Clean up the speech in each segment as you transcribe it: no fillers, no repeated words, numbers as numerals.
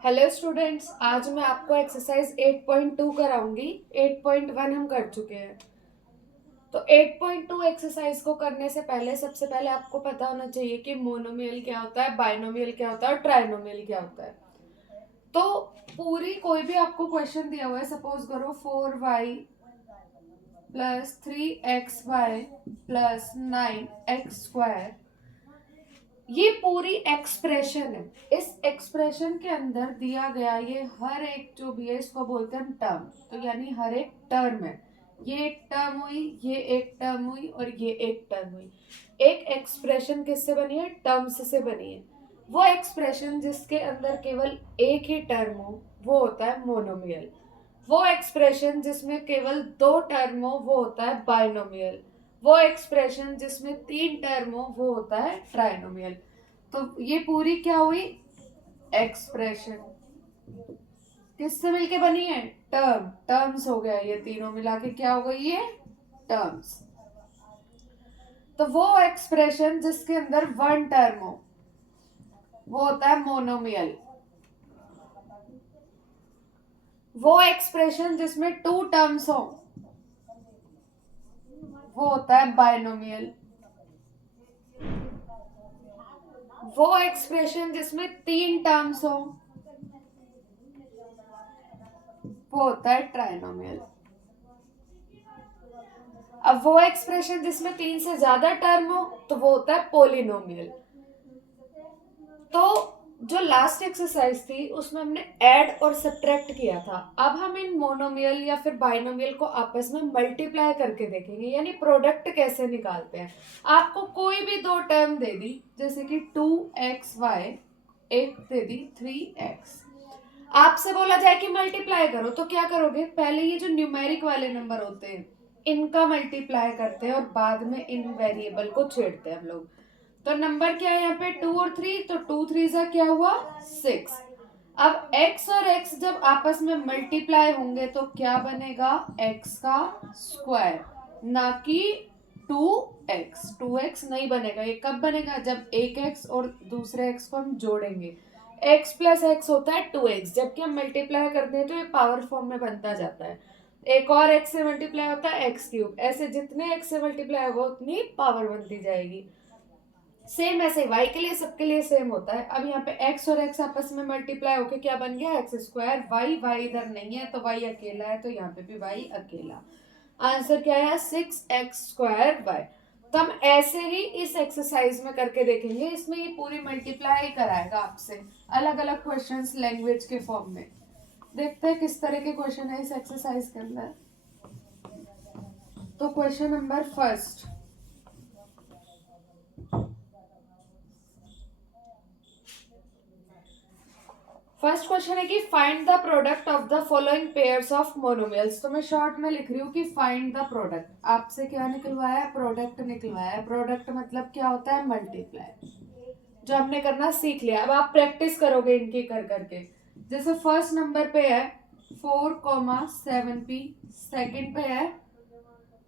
Hello students, आज मैं आपको एक्सरसाइज 8.2 कराऊंगी। 8.1 हम कर चुके हैं। तो 8.2 एक्सरसाइज को करने से पहले सबसे पहले आपको पता होना चाहिए कि मोनोमियल क्या होता है, बाइनोमियल क्या होता है और ट्राइनोमियल क्या होता है। तो पूरी कोई भी आपको क्वेश्चन दिया हुआ है, सपोज करो 4y plus 3xy plus 9x², ये पूरी एक्सप्रेशन है। इस एक्सप्रेशन के अंदर दिया गया ये हर एक जो भी है इसको बोलते हैं हम टर्म। तो यानी हर एक टर्म है, ये एक टर्म हुई, ये एक टर्म हुई और ये एक टर्म हुई। एक एक्सप्रेशन किससे बनी है? टर्म्स से बनी है। वो एक्सप्रेशन जिसके अंदर केवल एक ही टर्म हो वो होता है मोनोमियल। वो एक्सप्रेशन जिसमें केवल दो टर्म हो वो होता है बाइनोमियल। वो एक्सप्रेशन जिसमें तीन टर्म हो वो होता है ट्राइनोमियल। तो ये पूरी क्या हुई? एक्सप्रेशन किससे मिलके बनी है? टर्म्स हो गया। ये तीनों मिला के क्या हो गई? ये टर्म्स। तो वो एक्सप्रेशन जिसके अंदर वन टर्म हो वो होता है मोनोमियल। वो एक्सप्रेशन जिसमें टू टर्म्स हो वो होता है बाइनोमियल। वो एक्सप्रेशन जिसमें तीन टर्म्स हो वो होता है ट्राइनोमियल। अब वो एक्सप्रेशन जिसमें तीन से ज्यादा टर्म हो तो वो होता है पोलिनोमियल। तो जो लास्ट एक्सरसाइज थी उसमें हमने ऐड और सब्ट्रैक्ट किया था। अब हम इन मोनोमियल या फिर बाइनोमियल को आपस में मल्टीप्लाई करके देखेंगे, यानी प्रोडक्ट कैसे निकालते हैं। आपको कोई भी दो टर्म दे दी, जैसे कि 2xy, एक दे दी 3x, आपसे बोला जाए कि मल्टीप्लाई करो तो क्या करोगे? पहले ये जो न्यूमेरिक वाले नंबर होते हैं इनका मल्टीप्लाई करते हैं और बाद में इन वेरिएबल को छेड़ते हैं हम लोग। तो नंबर क्या है यहाँ पे? 2 और 3, तो 2 3 सा क्या हुआ? 6। अब x और x जब आपस में मल्टीप्लाई होंगे तो क्या बनेगा? x का स्क्वायर, ना कि 2x। 2x नहीं बनेगा। ये कब बनेगा? जब एक x और दूसरे x को हम जोड़ेंगे। x प्लस x होता है 2x, जबकि हम मल्टीप्लाई करते हैं तो ये पावर फॉर्म में बनता जाता है। एक और x से मल्टीप्लाई होता है x³। ऐसे जितने x से मल्टीप्लाई होगा उतनी पावर बनती जाएगी। सेम ऐसे y के लिए सबके लिए सेम होता है। अब यहाँ पे x और x आपस में मल्टीप्लाई होके क्या बन गया? x² y इधर नहीं है तो y अकेला है, तो यहाँ पे भी y अकेला। आंसर क्या है? 6x²y। तो हम ऐसे ही इस एक्सरसाइज में करके देखेंगे। इसमें ये पूरी मल्टीप्लाई कराएगा आपसे, अलग अलग क्वेश्चंस लैंग्वेज के फॉर्म में। देखते हैं किस तरह के क्वेश्चन है इस एक्सरसाइज के अंदर। तो question number first, first question है कि find the product of the following pairs of monomials. तो मैं शॉर्ट में लिख रही हूँ कि फाइंड द प्रोडक्ट। आपसे क्या निकलवाया है? प्रोडक्ट निकलवाया है। प्रोडक्ट मतलब क्या होता है? मल्टीप्लाई। जो हमने करना सीख लिया। अब आप प्रैक्टिस करोगे इनकी कर करके। जैसे फर्स्ट नंबर पे है 4,7p, सेकंड पे है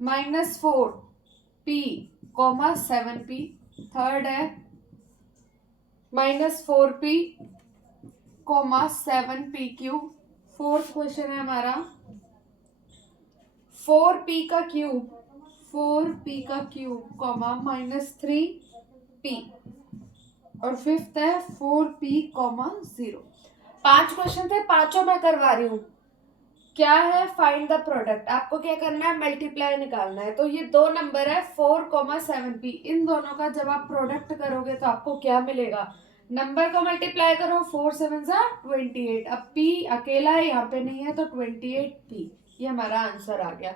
-4p,7p, थर्ड है -4p,7p³। फोर्थ क्वेश्चन है हमारा 4p³ 4p³ -3p, और फिफ्थ है 4p,0। पांच क्वेश्चन थे, पांचों मैं करवा रही हूँ। क्या है? Find the product. आपको क्या करना है? मल्टीप्लाई निकालना है। तो ये दो नंबर है 4,7p, इन दोनों का जब आप प्रोडक्ट करोगे तो आपको क्या मिलेगा? नंबर को मल्टीप्लाई करो, 4 7 28। अब p अकेला है, यहाँ पे नहीं है, तो 28p, ये हमारा आंसर आ गया।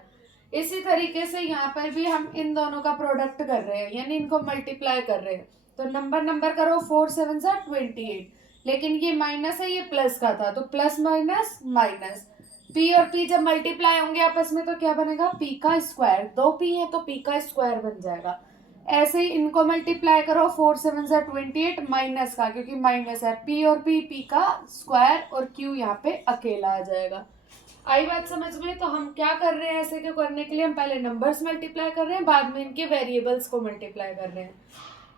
इसी तरीके से यहाँ पर भी हम इन दोनों का प्रोडक्ट कर रहे हैं, यानी इनको मल्टीप्लाई कर रहे हैं। तो नंबर नंबर करो, 4 7 28, लेकिन ये माइनस है, ये प्लस का था, तो प्लस माइनस माइनस। p और p जब मल्टीप्लाई होंगे आपस में तो क्या बनेगा? p का स्क्वायर। दो p है तो p का स्क्वायर बन जाएगा। ऐसे ही इनको मल्टीप्लाई करो, 4 7 28 माइनस का, क्योंकि माइनस है, p और p का स्क्वायर, और q यहाँ पे अकेला आ जाएगा। आई बात समझ में? तो हम क्या कर रहे हैं ऐसे के करने के लिए? हम पहले नंबर्स मल्टीप्लाई कर रहे हैं, बाद में इनके वेरिएबल्स को मल्टीप्लाई कर रहे हैं।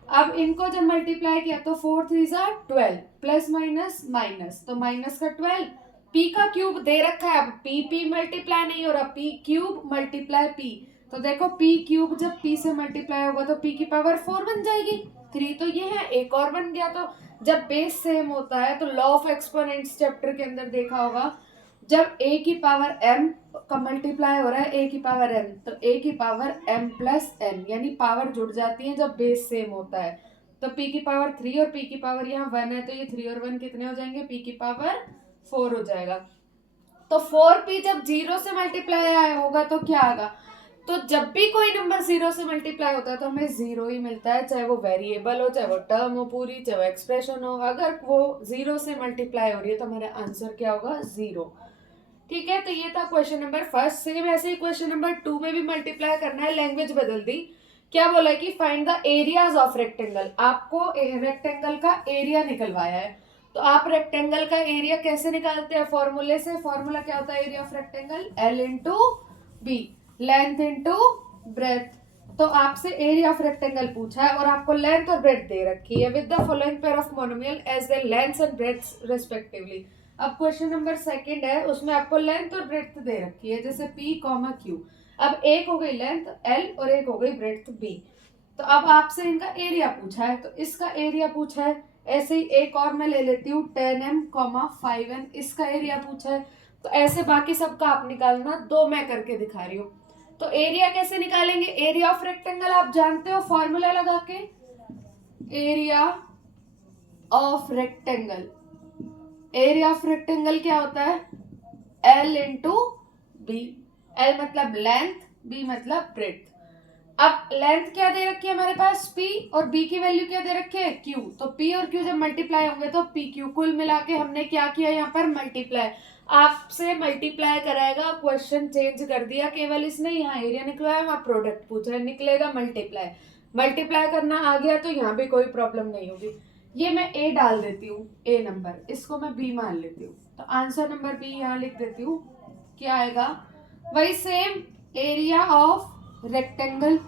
अब इनको जब मल्टीप्लाई किया तो 4 3 जा 12 प्लस माइनस माइनस, तो माइनस का 12, पी का क्यूब दे रखा है, अब पी पी मल्टीप्लाई नहीं हो रहा, पी क्यूब मल्टीप्लाई पी, तो देखो पी क्यूब जब पी से मल्टीप्लाई होगा तो पी की पावर 4 बन जाएगी, 3 तो ये है, एक और बन गया। तो जब बेस सेम होता है तो लॉ ऑफ एक्सपोनेंट्स चैप्टर के अंदर देखा होगा, जब a की पावर m का मल्टीप्लाई हो रहा है a की पावर m, तो a की पावर m प्लस n, यानी पावर जुड़ जाती है जब बेस सेम होता है। तो p की पावर 3 और p की पावर यहाँ 1 है, तो ये 3 और 1 कितने हो जाएंगे, p की पावर 4 हो जाएगा। तो 4p जब 0 से मल्टीप्लाई आया होगा तो क्या आएगा, तो जब भी कोई नंबर 0 से मल्टीप्लाई होता है तो हमें 0 ही मिलता है, चाहे वो वेरिएबल हो, चाहे वो टर्म हो पूरी, चाहे वो एक्सप्रेशन हो, अगर वो 0 से मल्टीप्लाई हो रही है तो हमारा आंसर क्या होगा, 0। ठीक है, तो ये था क्वेश्चन नंबर फर्स्ट। सेम ऐसे ही क्वेश्चन नंबर 2 में भी मल्टीप्लाई करना है, लैंग्वेज बदल दी। क्या बोला है कि find the areas of rectangle, आपको रेक्टेंगल का एरिया निकलवाया है, तो आप रेक्टेंगल का एरिया कैसे निकालते हैं, फॉर्मूले से। फॉर्मूला क्या होता है area of rectangle, L into B, length into breadth. तो आपसे एरिया ऑफ रेक्टेंगल पूछा है और आपको लेंथ और ब्रेथ दे रखी है, with the following pair of monomial as the length and breadth respectively. अब क्वेश्चन नंबर सेकंड है, उसमें आपको लेंथ और ब्रेथ दे रखी है, जैसे P, Q। अब एक हो गई लेंथ L और एक हो गई ब्रेथ B। तो अब आपसे इनका एरिया पूछा है, तो इसका एरिया पूछा है। ऐसे ही एक और मैं ले लेती हूँ 10m, 5n, इसका एरिया पूछा है। तो ऐसे बाकी सबका आप निकालना, दो मैं करके दिखा रही हूँ। तो एरिया कैसे निकालेंगे, एरिया ऑफ रेक्टेंगल आप जानते हो, फॉर्मूला लगा के, area of rectangle, area of rectangle क्या होता है, L इंटू बी। L मतलब लेंथ, B मतलब ब्रेथ। अब लेंथ क्या दे रखी है हमारे पास, P, और B की वैल्यू क्या दे रखी है, Q। तो P और Q जब मल्टीप्लाई होंगे तो PQ, कुल मिला के हमने क्या किया यहाँ पर, मल्टीप्लाई। आपसे मल्टीप्लाई कराएगा, क्वेश्चन चेंज कर दिया केवल इसने, यहाँ एरिया निकलवाया, वहाँ प्रोडक्ट पूछ रहा है, निकलेगा मल्टीप्लाई। मल्टीप्लाई करना आ गया तो यहाँ भी कोई प्रॉब्लम नहीं होगी। ये मैं A डाल देती हूँ, A नंबर, इसको मैं B मान लेती हूँ, तो आंसर नंबर B यहाँ लिख देती हूँ। क्या आएगा, वही same area of rectangle,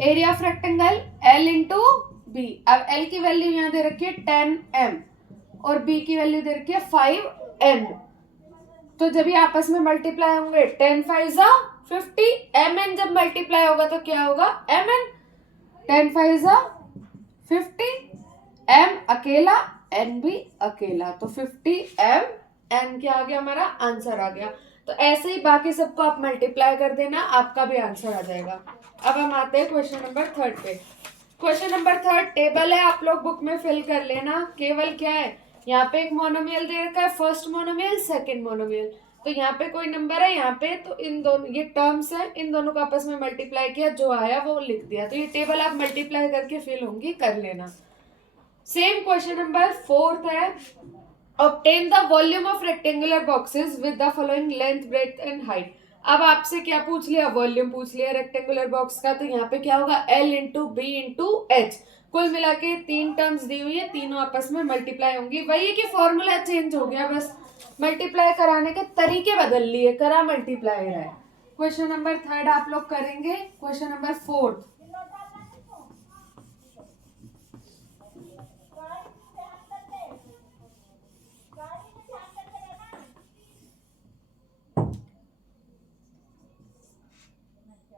area of rectangle L into B. अब L की वैल्यू यहाँ दे रखी है 10m और B की वैल्यू दे रखी है 5n। तो जब ये आपस में मल्टीप्लाई होंगे 10 5 जा 50, mn जब मल्टीप्लाई होगा तो क्या होगा, mn, 10 5 जा 50, m अकेला, n भी अकेला, तो 50m, n क्या आ गया, हमारा आंसर आ गया। तो ऐसे ही बाकी सबको आप मल्टीप्लाई कर देना, आपका भी आंसर आ जाएगा। अब हम आते हैं क्वेश्चन नंबर थर्ड पे। क्वेश्चन नंबर थर्ड टेबल है, आप लोग बुक में फिल कर लेना। केवल क्या है, यहाँ पे एक मोनोमियल दे रखा है, फर्स्ट मोनोमियल, सेकंड मोनोमियल। तो यहाँ पे कोई नंबर है, यहाँ पे तो इन दोनों ये टर्म्स है, इन दोनों को आपस में मल्टीप्लाई किया, जो आया वो लिख दिया। तो ये टेबल आप मल्टीप्लाई करके फिल होंगी, कर लेना। सेम क्वेश्चन नंबर फोर्थ है, obtain the volume of rectangular boxes with the following length, breadth and height। अब आपसे क्या पूछ लिया, वॉल्यूम पूछ लिया रेक्टेंगुलर बॉक्स का, तो यहाँ पे क्या होगा, L into B into H. कुल मिला के 3 टर्म्स दी हुई है, तीनों आपस में मल्टीप्लाई होंगी। वही है कि फॉर्मूला चेंज हो गया, बस मल्टीप्लाई कराने के तरीके बदल लिए, करा मल्टीप्लाई है। क्वेश्चन नंबर थर्ड आप लोग करेंगे। क्वेश्चन नंबर फोर्थ,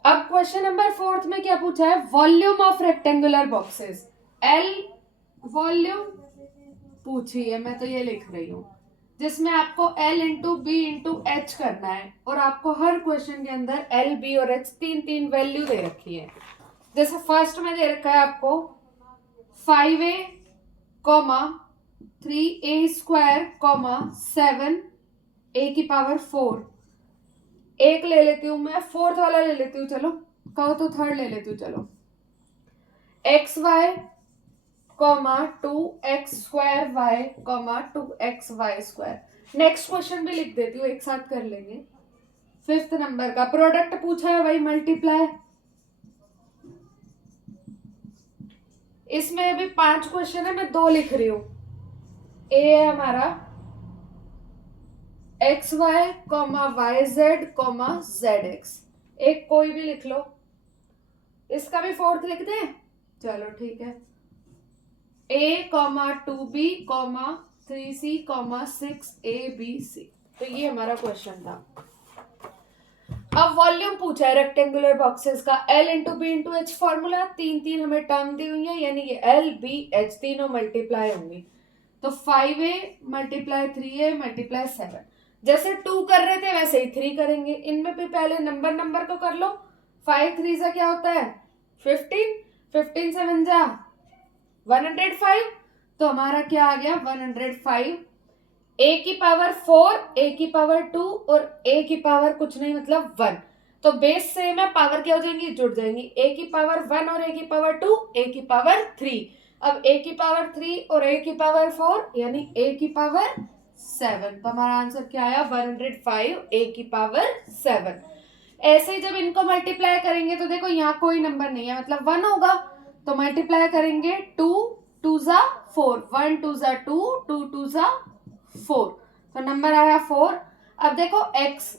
अब क्वेश्चन नंबर फोर्थ में क्या पूछा है, volume of rectangular boxes, L volume पूछी है, मैं तो ये लिख रही हूँ, जिसमें आपको L into B into H करना है, और आपको हर क्वेश्चन के अंदर L, B और H तीन तीन वैल्यू दे रखी है। जैसे फर्स्ट में दे रखा है आपको 5a, 3a स्क्वायर, 7a की पावर 4। एक ले लेती हूं मैं, फोर्थ वाला ले लेती हूँ, चलो कहो तो थर्ड ले लेती हूँ, चलो xy, 2x square y, 2xy square. Next question भी लिख देती हूँ, एक साथ कर लेंगे। फिफ्थ नंबर का प्रोडक्ट पूछा है, वही मल्टीप्लाई। इसमें भी 5 क्वेश्चन है, मैं 2 लिख रही हूँ। ए है हमारा X Y, Y Z, Z X, एक कोई भी लिख लो। इसका भी फोर्थ लिख दें, चलो ठीक है, a, 2b, 3c, 6abc। तो ये हमारा क्वेश्चन था। अब वॉल्यूम पूछा है रेक्टेंगुलर बॉक्सेस का, L into B into H formula, तीन हमें टर्म दी हुई है, यानी ये L, B, H तीनों मल्टीप्लाई होंगी। तो 5a मल्टीप्लाई 3a मल्टीप्लाई 7, जैसे 2 कर रहे थे वैसे ही 3 करेंगे। इनमें भी पहले नंबर को कर लो। 5 3 से क्या होता है 15, 15 7 जा 105, तो हमारा क्या आ गया 105। a की पावर 4, a की पावर 2 और a की पावर कुछ नहीं मतलब 1, तो बेस सेम है, पावर क्या हो जाएंगी जुड़ जाएंगी, a की पावर 1 और a की पावर 2, a की पावर 3। अब a की पावर 3 और a की पावर 4 यानी a की पावर 7, तो हमारा आंसर क्या आया 105 a की पावर 7। ऐसे ही जब इनको मल्टीप्लाई करेंगे तो देखो यहाँ कोई नंबर नहीं है मतलब 1 होगा, तो मल्टीप्लाई करेंगे 2 2 जा 4, 1 2 जा 2, 2 2 जा 4, तो नंबर आया 4। अब देखो x,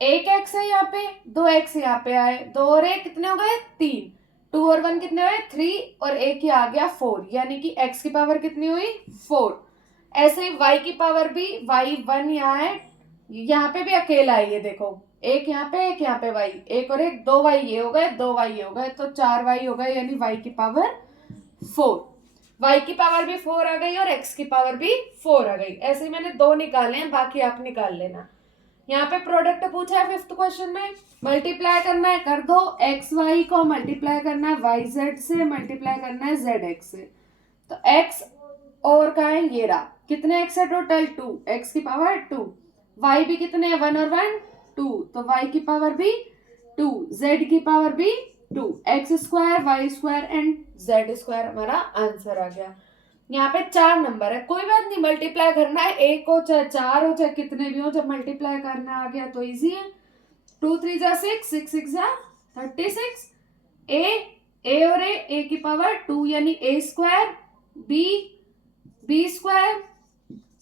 एक x है यहाँ पे, 2x यहाँ पे आए, 2 और 1 कितने हो गए 3, 2 और 1 कितने हुए 3 और एक ही आ गया 4, यानी कि x की पावर कितनी हुई 4। ऐसे ही y की पावर भी, y 1 यहाँ है, यहाँ पे भी अकेला है, ये देखो एक यहाँ पे y, एक और एक 2 y ये हो गए 2 y ये हो गए, तो 4 y हो गए, यानी y की पावर 4, y की पावर भी 4 आ गई और x की पावर भी 4 आ गई। ऐसे ही मैंने 2 निकाले हैं, बाकी आप निकाल लेना। यहाँ पे प्रोडक्ट पूछा है 5th क्वेश्चन में, मल्टीप्लाई करना है कर दो, एक्स वाई को मल्टीप्लाई करना है वाई जेड से, मल्टीप्लाई करना है जेड एक्स से, तो x और का है ये रहा, कितने x है टोटल 2, x की पावर 2, y भी कितने हैं 1 और 1 2, तो y की पावर भी 2, z की पावर भी 2, X square Y square and Z square हमारा आंसर आ गया। यहाँ पे 4 नंबर है, कोई बात नहीं, मल्टीप्लाई करना है, एक हो चाहे 4 हो चाहे कितने भी हो, जब मल्टीप्लाई करना आ गया तो इजी है। 2 3 जा 6, 6 6 जा 36, a और a की पावर 2 यानी a square, b square,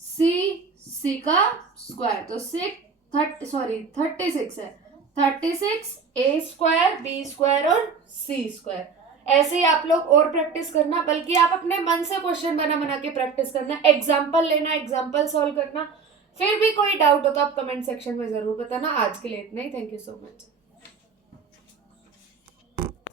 c का स्क्वायर, तो 36 है, 36 a स्क्वायर, b स्क्वायर और c स्क्वायर। ऐसे ही आप लोग और प्रैक्टिस करना, बल्कि आप अपने मन से क्वेश्चन बना के प्रैक्टिस करना, एग्जाम्पल लेना, एग्जाम्पल सॉल्व करना। फिर भी कोई डाउट हो तो आप कमेंट सेक्शन में जरूर बताना। आज के लिए इतना ही, थैंक यू सो मच।